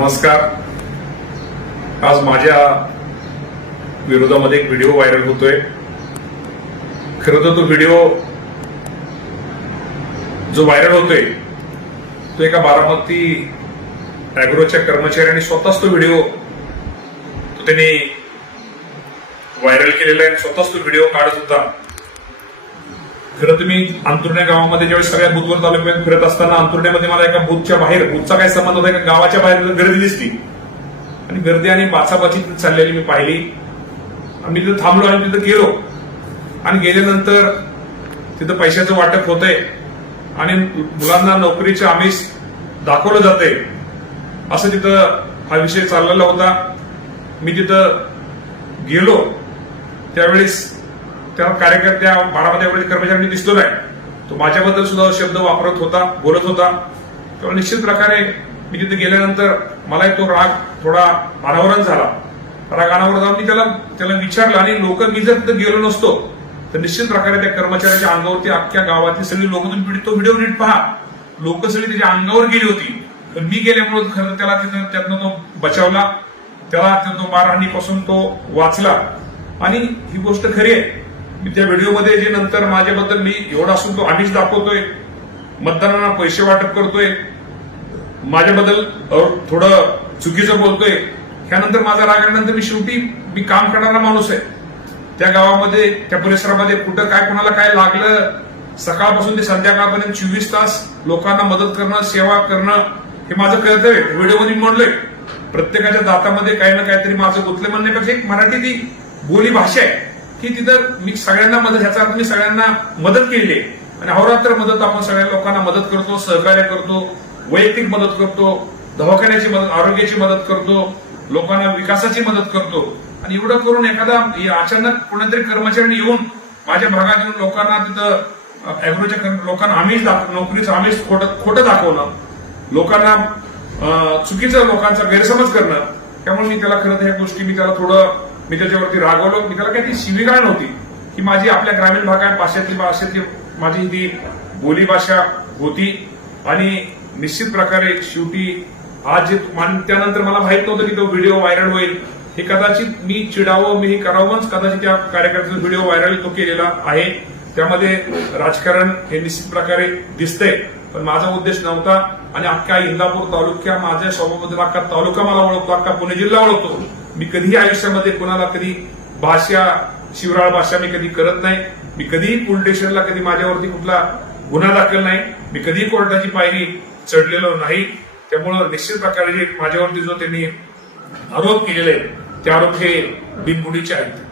नमस्कार आज माझ्या विरोधामध्ये एक व्हिडिओ व्हायरल होतोय खरं तर तो व्हिडिओ जो व्हायरल होतोय तो एका बारामती अॅग्रोच्या कर्मचाऱ्यांनी स्वतःच तो व्हिडिओ त्यांनी व्हायरल केलेला आहे स्वतःच तो व्हिडिओ काढत होता खरं मी अंतुर्ण्या गावामध्ये ज्यावेळेस सगळ्या बुथवर तालुक्यात फिरत असताना अंतुर्ण्यामध्ये मला एका बुथच्या बाहेर बुथचा काय संबंध होता एका गावाच्या बाहेर गर्दी दिसली आणि गर्दी आणि बाचाबाची चाललेली मी पाहिली मी तिथं थांबलो आणि तिथं गेलो आणि गेल्यानंतर तिथं पैशाचं वाटप होतंय आणि मुलांना नोकरीचे आमिष दाखवलं जाते असं तिथं हा विषय चाललेला होता मी तिथं गेलो त्यावेळेस त्या कार्यकर्त्या बारामती कर्मचाऱ्यांनी दिसतो नाही तो माझ्याबद्दल सुद्धा शब्द वापरत होता बोलत होता तेव्हा निश्चित प्रकारे मी तिथे गेल्यानंतर मलाही तो राग थोडा अनावरण झाला राग अनावरण जाऊन मी त्याला त्याला विचारलं आणि लोक मी जर तिथे गेलो नसतो तर निश्चित प्रकारे त्या कर्मचाऱ्याच्या अंगावरती अख्ख्या गावातील सगळी लोक तुम्ही तो व्हिडिओ नीट पहा लोक सगळी त्याच्या अंगावर गेली होती तर मी गेल्यामुळे खरं त्याला तिथं त्यातनं तो बचावला त्याला तो मारहाणीपासून तो वाचला आणि ही गोष्ट खरी आहे मी त्या व्हिडिओमध्ये जे नंतर माझ्याबद्दल मी एवढा असून तो आम्हीच दाखवतोय मतदारांना पैसे वाटप करतोय माझ्याबद्दल थोडं चुकीचं बोलतोय त्यानंतर माझा राग आल्यानंतर मी शेवटी मी काम करणारा माणूस आहे त्या गावामध्ये त्या परिसरामध्ये कुठं काय कोणाला काय लागलं सकाळपासून ते संध्याकाळपर्यंत चोवीस तास लोकांना मदत करणं सेवा करणं हे माझं कर्तव्य व्हिडिओमध्ये म्हणलंय प्रत्येकाच्या दातामध्ये काही ना काहीतरी माझं गुतलं म्हणण्यापेक्षा एक मराठी ती बोली भाषा आहे की तिथं मी सगळ्यांना मदत ह्याचा अर्थ मी सगळ्यांना मदत केली आहे आणि अहोरात्र मदत आपण सगळ्या लोकांना मदत करतो सहकार्य करतो वैयक्तिक मदत करतो दवाखान्याची मदत आरोग्याची मदत करतो लोकांना विकासाची मदत करतो आणि एवढं करून एखादा अचानक कोणतरी कर्मचारी येऊन माझ्या भागात येऊन लोकांना तिथं अॅग्रोच्या लोकांना आमिष नोकरीचं आम्हीच खोटं दाखवणं लोकांना चुकीचं लोकांचा गैरसमज करणं त्यामुळे मी त्याला खरं ह्या गोष्टी मी त्याला थोडं मी त्याच्यावरती रागवलो मी त्याला काही ती होती नव्हती की माझी आपल्या ग्रामीण भागात भाषेतली भाषेतली माझी ती बोलीभाषा होती आणि निश्चित प्रकारे शेवटी आज जे त्यानंतर मला माहित नव्हतं की तो व्हिडिओ व्हायरल होईल हे कदाचित मी चिडावं मी हे करावंच कदाचित त्या कार्यकर्त्याचा व्हिडिओ व्हायरल तो केलेला आहे त्यामध्ये राजकारण हे निश्चित प्रकारे दिसतंय पण माझा उद्देश नव्हता आणि अख्ख्या इंदापूर तालुक्या माझ्या स्वभावमध्ये अख्खा तालुका मला ओळखतो अख्खा पुणे जिल्हा ओळखतो मी कधीही आयुष्यामध्ये कोणाला कधी भाषा शिवराळ भाषा मी कधी करत नाही मी कधीही पुलटेशनला कधी माझ्यावरती कुठला गुन्हा दाखल नाही मी कधीही कोर्टाची पायरी चढलेलो नाही त्यामुळं निश्चित प्रकारे माझ्यावरती जो त्यांनी आरोप केलेले ते आरोप हे बिनबुडीचे आहेत